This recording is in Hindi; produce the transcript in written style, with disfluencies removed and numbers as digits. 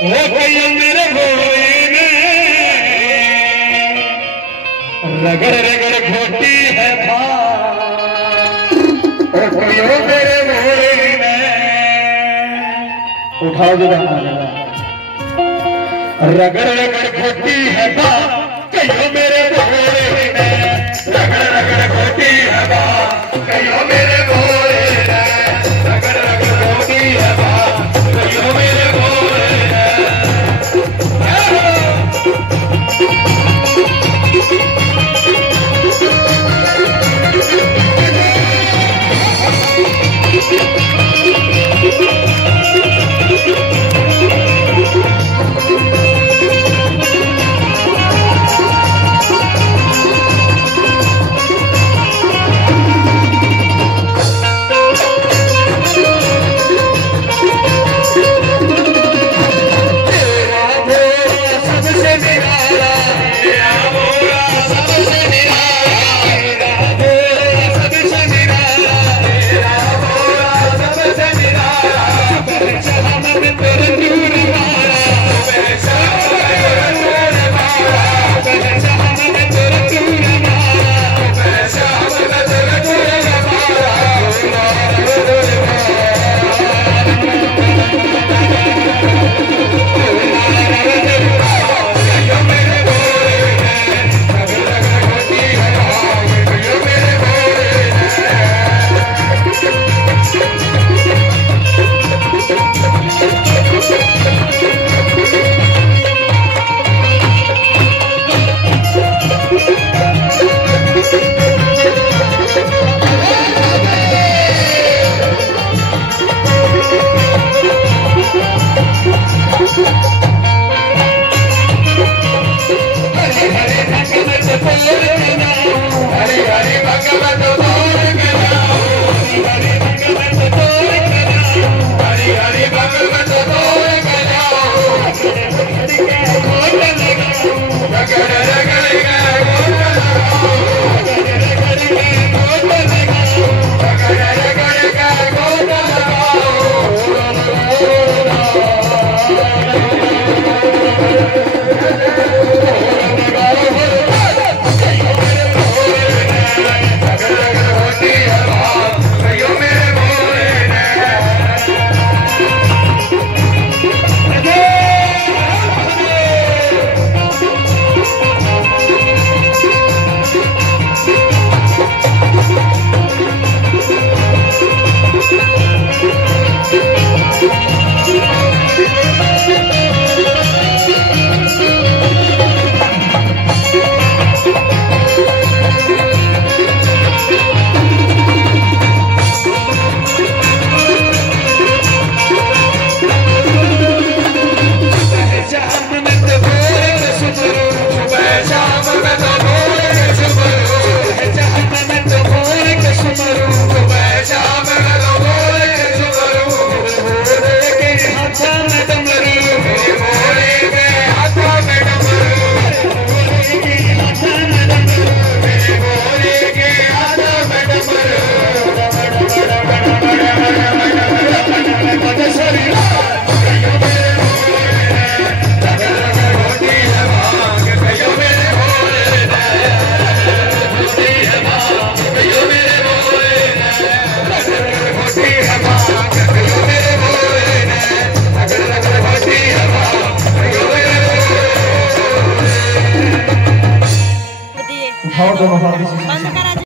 वो कहियो मेरे भोले ने रगड़ रगड़ घोटी है वो कहियो मेरे भोले ने उठाओ जरा रगड़ रगड़ घोटी है कहियो मेरे भोले ने रगड़ रगड़ घोटी है कहियो मेरे भोले ने रगड़ रगड़ घोटी है कहियो मेरे भोले ने उठाओ दोनों हाथ